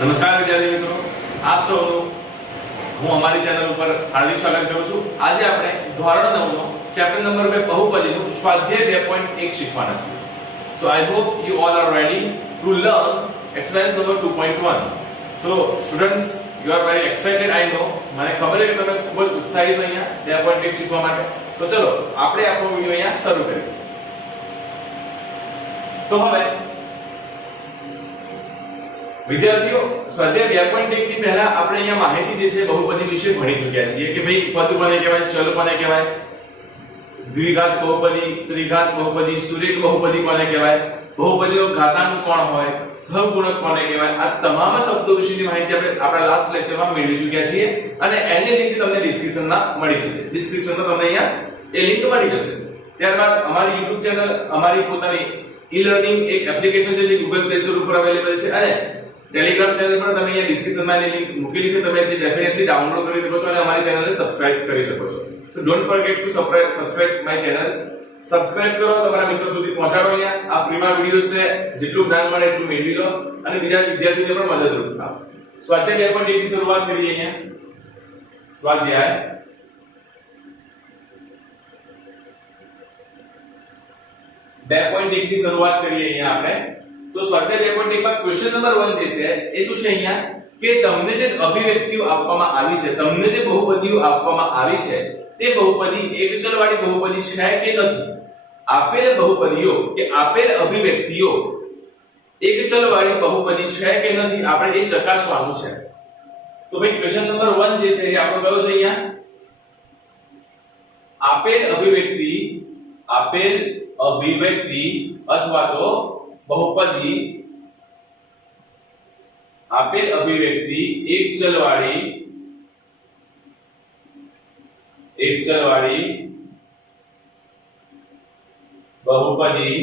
નમસ્કાર વિદ્યાર્થી મિત્રો, આપ સૌનું હું અમારી ચેનલ ઉપર હાર્દિક સ્વાગત કરું છું। આજે આપણે ધોરણ 9 નો ચેપ્ટર નંબર 2 બહુપદીનું સ્વાધ્યાય 2.1 શીખવાના છે। So I hope you all are ready to learn exercise number 2.1. So students, you are very excited, I know. મને ખબર છે કે તમે ખૂબ જ ઉત્સાહી છો અહીંયા 2.1 શીખવા માટે। તો ચલો આપણે આપણો વિડિયો અહીંયા શરૂ કરીએ। તો હવે વિદ્યાર્થીઓ, સ્વાધ્યાય 2.1 ની પહેલા આપણે અહીંયા માહિતી જે છે બહુપદી વિશે ભણી ચૂક્યા છીએ કે ભાઈ પદ કોને કહેવાય, ચલ કોને કહેવાય, દ્વિઘાત બહુપદી, ત્રિઘાત બહુપદી, સુરેખ બહુપદી કોને કહેવાય, બહુપદીનો ઘાતાંક કોણ હોય, સહગુણક કોને કહેવાય, આ તમામ શબ્દો વિશેની માહિતી આપણે આપણા લાસ્ટ લેક્ચરમાં મેળવી ચૂક્યા છીએ અને એની લિંક તમને ડિસ્ક્રિપ્શનમાં મળી જશે। ડિસ્ક્રિપ્શનમાં તમને અહીંયા એ લિંક મળી જશે। ત્યારબાદ અમારી YouTube ચેનલ, અમારી પોતાની ઈ-લર્નિંગ એક એપ્લિકેશન છે જે Google Play Store ઉપર અવેલેબલ છે અને ટેલિગ્રામ ચેનલ પર તમે અહીંયા ડિસ્ક્રિપ્શનમાં એની લિંક મૂકેલી છે, તમે તે ડેફિનેટલી ડાઉનલોડ કરી શકો છો અને અમારી ચેનલને સબસ્ક્રાઇબ કરી શકો છો। સો don't forget two subscribe my channel. Subscribe કરો, તમારા મિત્રો સુધી પહોંચાડો। અહીંયા આ ફ્રીમાં વિડિયોઝ છે, જેટલું જ્ઞાન મળે એટલું મેળવી લો અને બીજા વિદ્યાર્થીઓને પણ મદદરૂપ થાઓ। સ્વાધ્યાય 2.1 ની શરૂઆત કરીએ। અહીંયા સ્વાધ્યાય 2.1 ની શરૂઆત કરીએ। અહીંયા આપણે તો સ્વાધ્યાય 2.1 માં ક્વેશ્ચન નંબર 1 જે છે એ શું છે અહીંયા કે તમને જે અભિવ્યક્તિઓ આપવામાં આવી છે, તમને જે બહુપદીઓ આપવામાં આવી છે તે બહુપદી એક ચલવાળી બહુપદી છે કે નથી। આપેલ બહુપદીઓ કે આપેલ અભિવ્યક્તિઓ એક ચલવાળી બહુપદી છે કે નથી, આપણે એ ચકાસવાનું છે। તો ભાઈ ક્વેશ્ચન નંબર 1 જે છે એ આપણો કયો છે અહીંયા, આપેલ અભિવ્યક્તિ અથવા તો બહુપદી, આપેલ અભિવ્યક્તિ એક ચલવાળી બહુપદી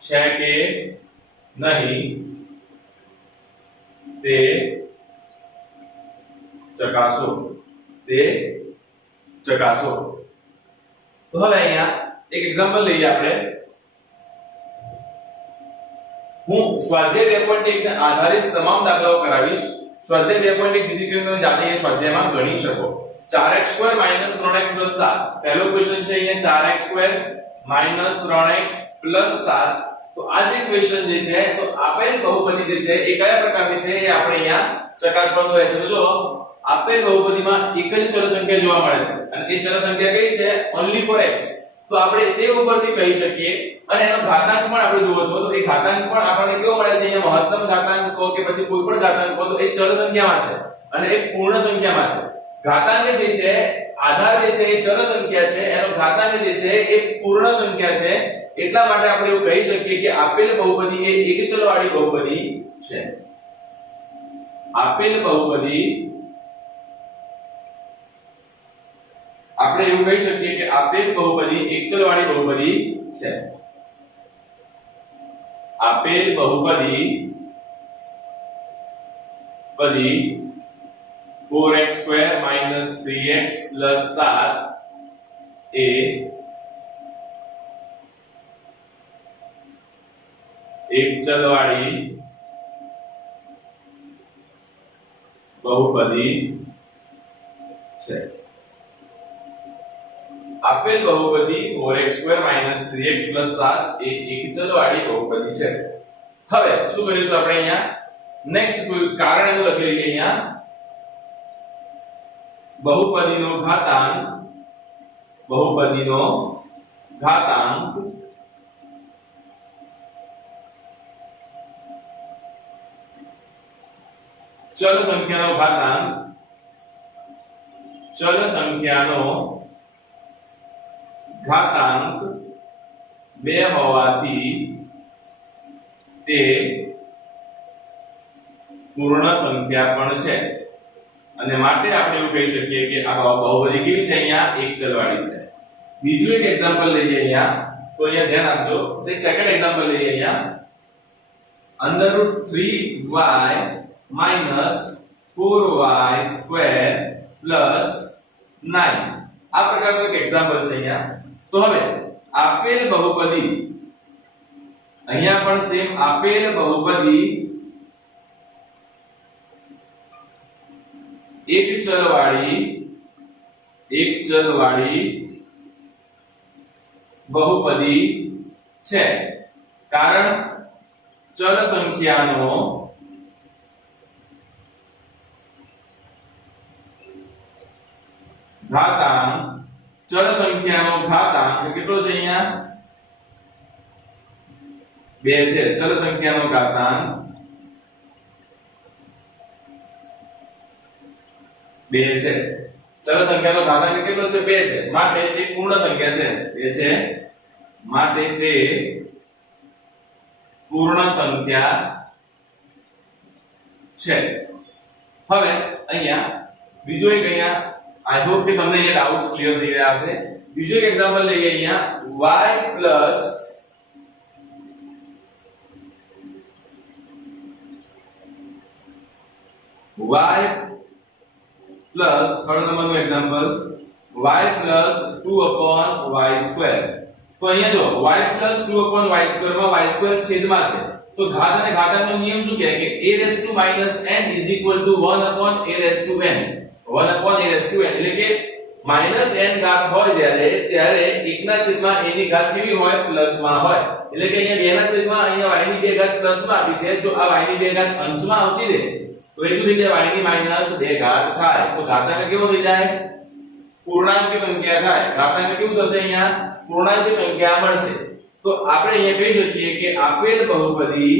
છે કે નહીં તે ચકાસો। તો હવે અહીંયા એક એક્ઝામ્પલ લઈએ આપણે। હું સ્વાધ્યાય 2.1 ને આધારિત તમામ દાખલાઓ કરાવીશ। સ્વાધ્યાય 2.1 જેથી કરીને તમે જાતે એ સ્વાધ્યાયમાં ગણી શકો। 4x² - 3x + 7 પહેલો ક્વેશ્ચન છે અહીંયા 4x² - 3x + 7। તો આ જે ક્વેશ્ચન જે છે તો આપેલ બહુપદી જે છે એ કયા પ્રકારની છે એ આપણે અહીંયા ચકાસવાનું રહેશે। તો જો આપેલ બહુપદીમાં એક જ ચલ સંખ્યા જોવા મળે છે અને એ ચલ સંખ્યા કઈ છે, only for x। તો આપણે તે ઉપરથી કહી શકીએ અને એનો ઘાતાંક પણ આપણે જોવો છો તો એ ઘાતાંક પણ આપણને કેવો મળે છે અહીંયા, મહત્તમ ઘાતાંક કહો કે પછી કોઈ પણ ઘાતાંક કહો તો એ ચલ સંખ્યામાં છે અને એક પૂર્ણ સંખ્યામાં છે। ઘાતાંક જે છે, આધાર જે છે એ ચલ સંખ્યા છે, એનો ઘાતાંક જે છે એ પૂર્ણ સંખ્યા છે। એટલા માટે આપણે એવું કહી શકીએ કે આપેલ બહુપદી એ એક ચલવાળી બહુપદી છે। આપેલ બહુપદી, આપણે એવું કહી શકીએ કે આપેલ બહુપદી એક ચલવાળી બહુપદી છે। આપેલ બહુપદી 4x² - 3x + 7 એ એક ચલવાળી બહુપદી છે। આપેલ બહુપદી 4x² - 3x + 7 એ એક ચલવાળી બહુપદી છે। હવે શું કરીશું આપણે અહીંયા, નેક્સ્ટ કોઈ કારણ એવું લખી લઈએ અહીંયા, બહુપદીનો ઘાતાંક ચલ સંખ્યાનો ઘાતાંક 2 હોવાથી તે પૂર્ણ સંખ્યા પણ છે અને માટે આપણે એવું કહી શકીએ કે આ બહુપદી કેવી છે અહીંયા, એક ચલવાળી છે। બીજું એક એક્ઝામ્પલ લઈએ અહીંયા, તો અહીંયા ધ્યાન આપજો। એક સેકન્ડ એક્ઝામ્પલ લઈએ અહીંયા, √3y - 4y² + 9 આ પ્રકારનું એક એક્ઝામ્પલ છે અહીંયા। તો હવે આપેલ બહુપદી અહીંયા પણ સેમ આપેલ બહુપદી એક ચલ વાળી બહુપદી છે, કારણ ચલ સંખ્યાનો ઘાતાંક કેટલો છે અહીંયા 2 છે. ચલ સંખ્યાનો ઘાતાંક 2 છે. ચલ સંખ્યાનો ઘાતાંક કેટલો છે? 2 છે. માટે તે પૂર્ણ સંખ્યા છે. 2 છે માટે તે પૂર્ણ સંખ્યા છે. હવે અહીંયા બીજો એક અહીંયા આઈ હોપ કે તમને એ ડાઉટ્સ ક્લિયર થઈ ગયા હશે. બીજો એક એક્ઝામ્પલ લઈએ અહીંયા y plus થર્ડ નંબરનું એક્ઝામ્પલ y plus 2/y². તો અહીંયા જો y plus 2/y² માં y² છેદમાં છે, તો ઘાત અને ઘાતાંકનો નિયમ શું કહે કે a raised to minus n is equal to 1/a raised to n. 1/a raised to n એટલે કે -n ઘાત હોય ત્યારે 1 ના છેદમાં a ની ઘાત કેવી હોય? પ્લસમાં હોય. એટલે કે અહીંયા 2 ના છેદમાં અહીંયા y ની 2 ઘાત પ્લસમાં આપી છે. જો આ y ની 2 ઘાત અંશમાં આવતી રહે તો એ શું થઈ જાય? y ની -2 ઘાત થાય. તો ઘાતાંક કેવો થઈ જાય? પૂર્ણાંક સંખ્યા થાય. ઘાતાંક કેવું થશે? અહીંયા પૂર્ણાંક સંખ્યા મળશે. તો આપણે અહીંયા કહી શકીએ કે આપેલ બહુપદી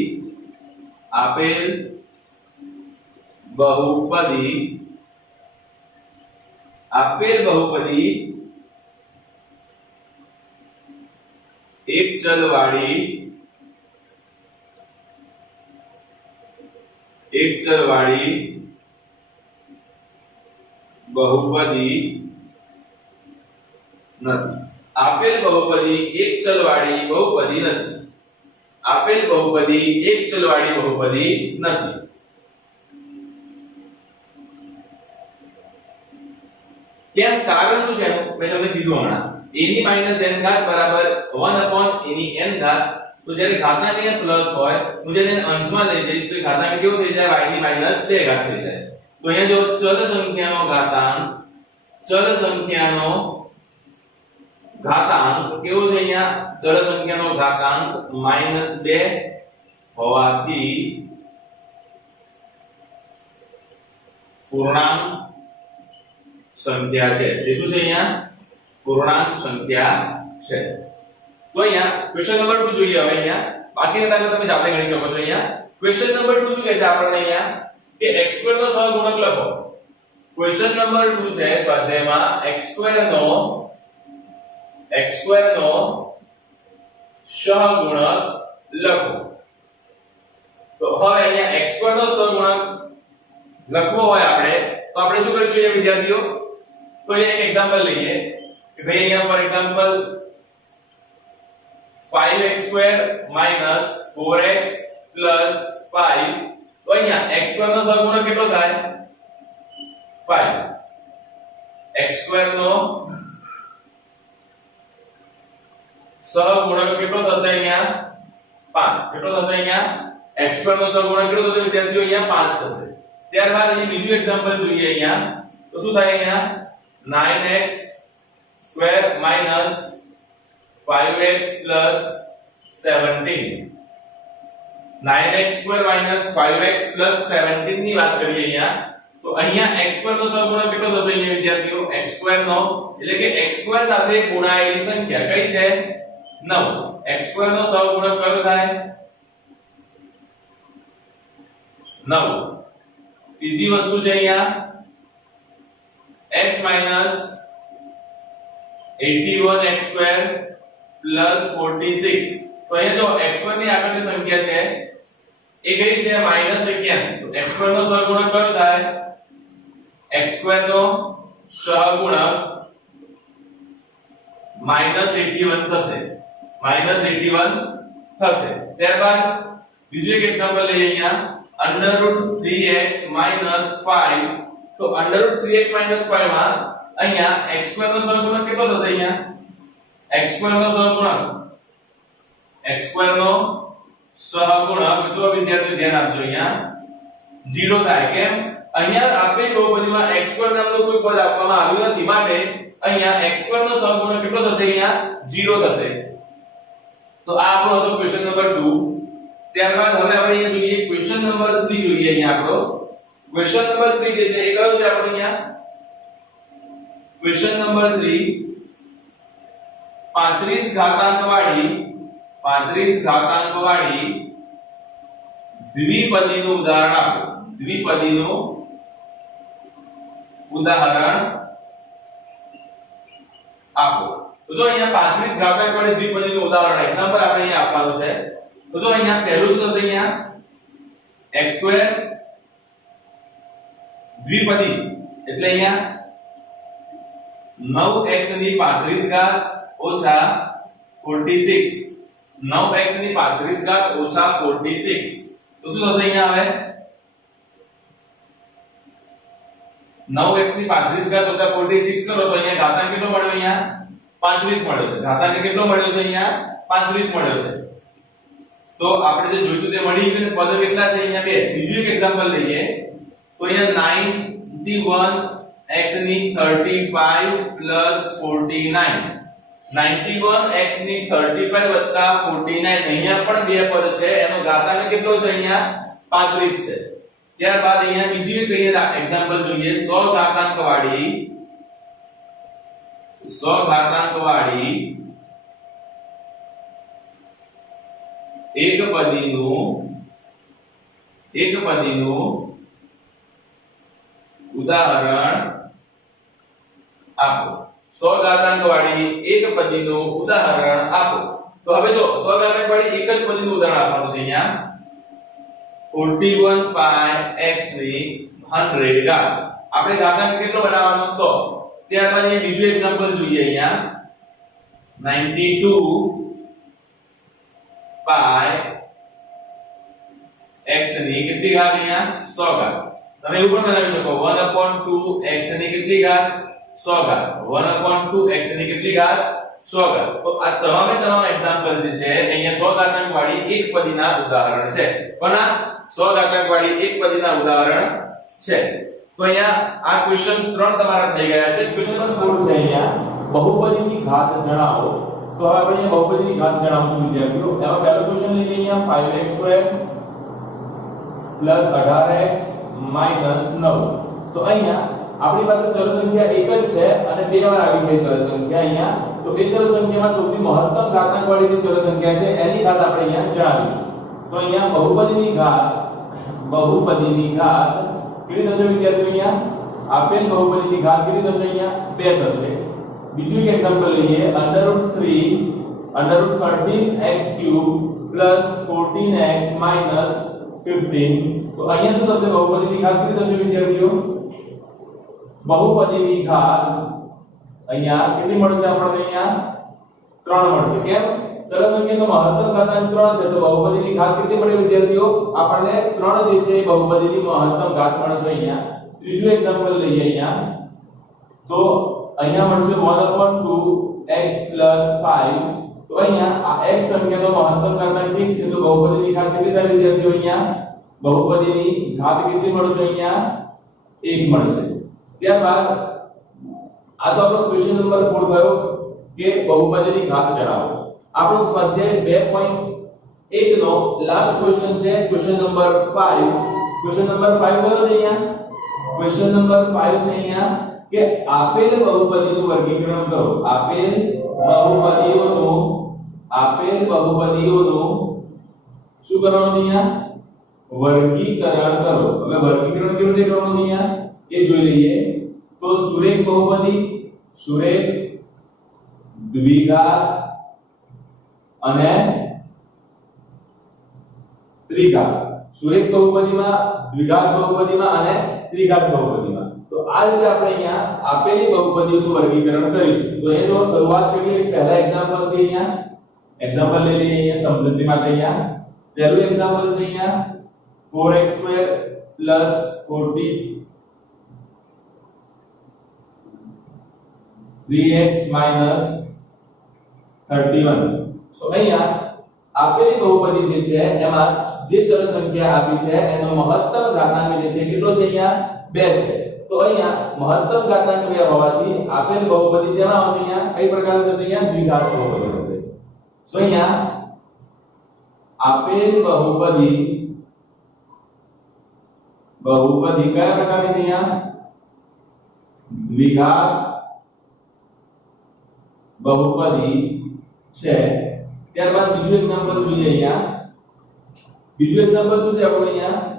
એક ચલ વાળી બહુપદી નથી. આપેલ બહુપદી એક ચલ વાળી બહુપદી નથી. આપેલ બહુપદી એક ચલ વાળી બહુપદી નથી. કેમ? કારણ શું છે એનું મેં તમને કીધું હમણાં. a ની -n ઘાત બરાબર 1/a ની n ઘાત. તો જ્યારે ઘાતાંક અહીંયા પ્લસ હોય, હું જ્યારે એને અંશમાં લઈ જઈશ તો ઘાતાંક કેવો થઈ જાય? y ની -2 ઘાત થઈ જાય. તો અહીંયા જો ચલ સંખ્યાનો ઘાતાંક કેવો છે? અહીંયા ચલ સંખ્યાનો ઘાતાંક -2 હોવાથી પૂર્ણાંક સંખ્યા છે. એ શું છે? અહીંયા પૂર્ણાંક સંખ્યા છે. તો અહીંયા ક્વેશ્ચન નંબર 2 જોઈએ. હવે અહીંયા બાકીના દાખલા તમે જાતે ગણી શકો છો. અહીંયા ક્વેશ્ચન નંબર 2 શું કહે છે આપણને? અહીંયા કે x² નો સહગુણક લખો. ક્વેશ્ચન નંબર 2 છે સ્વાધ્યાયમાં x² નો સહગુણક લખો. તો હવે અહીંયા x² નો સહગુણક લખવો હોય તો આપણે શું કરીશું વિદ્યાર્થીઓ? તો એક એક્ઝામ્પલ લઈએ કે ભાઈ અહીંયા ફોર એક્ઝામ્પલ 5x² - 4x + 5. તો અહીંયા x² નો સહગુણક કેટલો થાય? 5. x² નો સહગુણક કેટલો થશે? અહીંયા 5. કેટલો થશે? અહીંયા x² નો સહગુણક કેટલો થશે વિદ્યાર્થીઓ? અહીંયા 5 થશે. ત્યારબાદ અહીં બીજું એક્ઝામ્પલ જોઈએ. અહીંયા તો શું થાય? અહીંયા 9x² - 5x + 17. 9x² - 5x + 17 ની વાત કરીએ અહીંયા તો અહીંયા x² નો સહગુણક કેટલો થશે? અહીંયા વિદ્યાર્થીઓ x² નો એટલે કે x² સાથે ગુણાયેલી સંખ્યા કઈ છે? 9. x² નો સહગુણક કયો થાય? 9. ત્રીજી વસ્તુ છે અહીંયા x - 81x² + 46. તો અહીંયા જો x² ની આગળની સંખ્યા છે એ કઈ છે? -81. તો x² નો સહગુણક કયો થાય? x² નો સહગુણક -81 થશે. -81 થશે. ત્યારબાદ બીજું એક એક્ઝામ્પલ લઈએ અહીંયા √3x - 5. તો √3x - 5 માં અહીંયા x² નો સહગુણક કેટલો થશે? અહીંયા x² નો સહગુણક જો વિદ્યાર્થીઓ ધ્યાન આપજો. અહીંયા 0 થાય કેમ અહીંયા આપેલ બહુપદીમાં x2 નામનું કોઈ પદ આપવામાં આવ્યું નથી માટે અહીંયા x2 નો સહગુણક કેટલો થશે અહીંયા 0 થશે તો આ આપણો હતો ક્વેશ્ચન નંબર 2 ત્યારબાદ હવે આપણે અહીંયા જોઈએ ક્વેશ્ચન નંબર 3 જોઈએ અહીંયા આપણો ક્વેશ્ચન નંબર 3 જે છે એ કયો છે આપણો અહીંયા ક્વેશ્ચન નંબર 3 35 ઘાતાંક વાળી દ્વિપદીનું ઉદાહરણ આપો દ્વિપદીનું ઉદાહરણ આપો તો જો અહીંયા 35 ઘાતાંક વાળી દ્વિપદીનું ઉદાહરણ એક્ઝામ્પલ આપણે અહીંયા આપવાનું છે તો જો અહીંયા પહેલું તો છે અહીંયા x2 દ્વિપદી એટલે અહીંયા 9x ની 35 ઘાત ઓછા 46 9x ની 35 ઘાત ઓછા 46 તો શું થશે અહીંયા હવે 9x ની 35 ઘાત ઓછા 46 કરો તો અહીંયા ઘાતાંક કેટલો મળ્યો અહીંયા 35 મળ્યો છે ઘાતાંક કેટલો મળ્યો છે અહીંયા 35 મળ્યો છે તો આપણે જે જોઈતું તે મળી ગયું પદ કેટલા છે અહીંયા બે બીજું એક એક્ઝામ્પલ લઈએ તો અહીંયા 91x ની 35 49 91x ની 35 વત્તા 49 અહીંયા પણ બે પદ છે એનો ઘાતાંક કેટલો છે અહીંયા 35 છે ત્યારબાદ અહીંયા બીજી એક એક્ઝામ્પલ જોઈએ 100 ઘાતાંક વાળી એકપદીનું ઉદાહરણ આપો 100 ઘાતાંક વાળી એકપદીનું ઉદાહરણ આપો તો હવે જો 100 ઘાતાંક વાળી એક જ પદીનું ઉદાહરણ આપવાનું છે અહીંયા 41 પાઈ x ની 100 ઘાત આપણે ઘાતાંક કેટલો બનાવવાનો 100 ત્યારબાદ અહીં બીજું એક્ઝામ્પલ જોઈએ અહીંયા 92 પાઈ x ની કેટલી ઘાત અહીંયા 100 ઘાત તમે એવું પણ બનાવી શકો 1/2 x ની કેટલી ઘાત 100 ઘાત 1/2 x ની કેટલી ઘાત 100 ઘાત તો આ તમામે તમામ એક્ઝામ્પલ જે છે અહીંયા 100 ઘાતાંક વાળી એક પદીના ઉદાહરણ છે પણ આ 100 ઘાતાંક વાળી એક પદીના ઉદાહરણ છે તો અહીંયા આ ક્વેશ્ચન 3 તમારા થઈ ગયા છે ક્વેશ્ચન નંબર 4 છે અહીંયા બહુપદીની ઘાત જણાવો તો હવે આપણે અહીંયા બહુપદીની ઘાત જણાવશું વિદ્યાર્થીઓ એમાં પહેલો ક્વેશ્ચન લઈએ અહીંયા 5x2 18x -9 તો અહીંયા આપણી પાસે ચલ સંખ્યા એક જ છે અને બે વાર આવી છે ચલ સંખ્યા અહીંયા તો એ ચલ સંખ્યામાં સૌથી મહત્તમ ઘાતાંક વાળી જે ચલ સંખ્યા છે એની ઘાત આપણે અહીંયા જણાવીશું તો અહીંયા બહુપદીની ઘાત કેટલી થશે વિદ્યાર્થીઓ અહીંયા આપેલ બહુપદીની ઘાત કેટલી થશે અહીંયા 2 થશે બીજું એક એક્ઝામ્પલ લઈએ √13x³ + 14x - 15 તો અહીંયા શું થશે બહુપદીની ઘાત કેટલી થશે વિદ્યાર્થીઓ બહુપદીની ઘાત અહીંયા કેટલી મળશે આપણને અહીંયા 3 મળશે કેમ ચલ સંખ્યાનો મહત્તમ ઘાતાંક 3 છે તો બહુપદીની ઘાત કેટલી મળે વિદ્યાર્થીઓ આપણને 3 જે છે બહુપદીની મહત્તમ ઘાત મળશે અહીંયા ત્રીજું એક્ઝામ્પલ લઈએ અહીંયા તો અહીંયા મળશે 1/2x + 5 તો અહીંયા આ x સંખ્યાનો મહત્તમ ઘાતાંક 1 છે તો બહુપદીની ઘાત કેટલી થાય વિદ્યાર્થીઓ અહીંયા બહુપદીની ઘાત કેટલી મળશે અહીંયા 1 મળશે ત્યારબાદ આ તો આપણો ક્વેશ્ચન નંબર 4 થયો કે બહુપદીની ઘાત જણાવો આપણો સ્વાધ્યાય 2.1 નો લાસ્ટ ક્વેશ્ચન છે ક્વેશ્ચન નંબર 5 ક્વેશ્ચન નંબર 5 કયો છે અહીંયા ક્વેશ્ચન નંબર 5 છે અહીંયા કે આપેલ બહુપદીનું વર્ગીકરણ કરો આપેલ બહુપદીઓનું શું કરવાનું છે અહીંયા વર્ગીકરણ કરો હવે વર્ગીકરણ કેવી રીતે કરવાનું છે અહીંયા એ જોઈ લઈએ તો સુરેખ બહુપદી સુરેખ દ્વિઘાત અને ત્રિઘાત સુરેખ બહુપદીમાં દ્વિઘાત બહુપદીમાં અને ત્રિઘાત બહુપદીમાં તો આ રીતે આપણે અહીંયા આપેલી બહુપદીઓનું વર્ગીકરણ કરીશું તો એ જો શરૂઆત કરીએ પહેલા એક્ઝામ્પલ થી અહીંયા એક્ઝામ્પલ લઈ લઈએ અહીંયા સમજૂતી માટે અહીંયા પહેલું એક્ઝામ્પલ છે અહીંયા 4x2 + 40 3x - 31 સો અહીંયા આપેલી બહુપદી જે છે એમાં જે ચલ સંખ્યા આપી છે એનો મહત્તમ ઘાતાંક જે છે કેટલો છે અહીંયા 2 છે તો અહીંયા મહત્તમ ઘાતાંક 2 હોવાથી આપેલ બહુપદી શેમાં આવશે અહીંયા કઈ પ્રકારની થશે અહીંયા દ્વિઘાત બહુપદી થશે તો અહીંયા આપેલ બહુપદી કયા પ્રકારની છે અહીંયા દ્વિઘાત બહુપદી છે ત્યારબાદ બીજું એક્ઝામ્પલ જોઈએ અહીંયા બીજું એક્ઝામ્પલ શું છે આપણે અહીંયા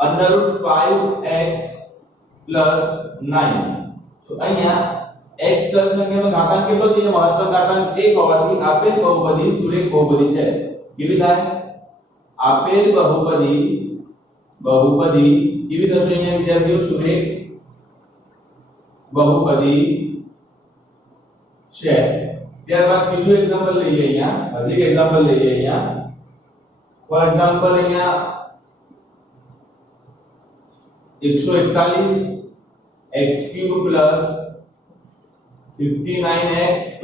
√5x + 9 તો અહીંયા x ચલ સંખ્યાનો ઘાતાંક કેટલો છે મહત્તમ ઘાતાંક 1 હોવાથી આપેલ બહુપદી સુરેખ બહુપદી છે કેવી થાય આપેલ બહુપદી કેવી થશે અહીંયા વિદ્યાર્થીઓ સુરેખ બહુપદી છે ત્યારબાદ બીજું એક્ઝામ્પલ લઈએ અહીંયા હજી એક એક્ઝામ્પલ લઈએ અહીંયા ફોર એક્ઝામ્પલ અહીંયા 141 x³ + 59x² -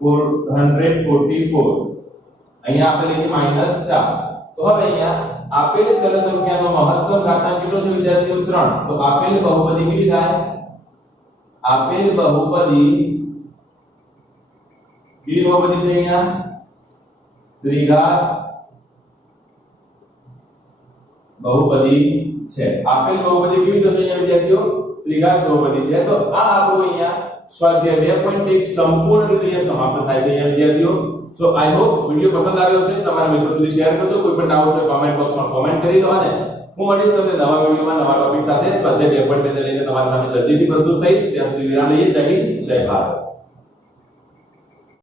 444 અહીંયા આપેલી છે -4 તો હવે અહીંયા આપેલ ચલ સંખ્યાનો મહત્તમ ઘાતાંક કેટલો છે વિદ્યાર્થીઓ 3 તો આપેલ બહુપદી કેવી થાય આપેલ બહુપદી કેવી બહુપદી છે અહીંયા ત્રિઘાત બહુપદી છે આપેલ બહુપદી કેવી થશે અહીંયા વિદ્યાર્થીઓ ત્રિઘાત બહુપદી છે તો આ આપણું અહીંયા સ્વાધ્યાય 2.1 સંપૂર્ણ રીતે સમાપ્ત થાય છે અહીંયા વિદ્યાર્થીઓ સો આઈ હોપ વિડિયો પસંદ આવ્યો હશે તમારા મિત્રો સુધી શેર કરજો કોઈ પણ ડાઉટ હોય કમેન્ટ બોક્સમાં કમેન્ટ કરી દો અને હું મળીશ તમને નવા વિડિયોમાં નવા ટોપિક સાથે સ્વાધ્યાય 2.2 લઈને તમારી સામે જલ્દીથી પ્રસ્તુત થઈશ ત્યાં સુધી વિરામ લઈએ જય હિન્દ જય ભારત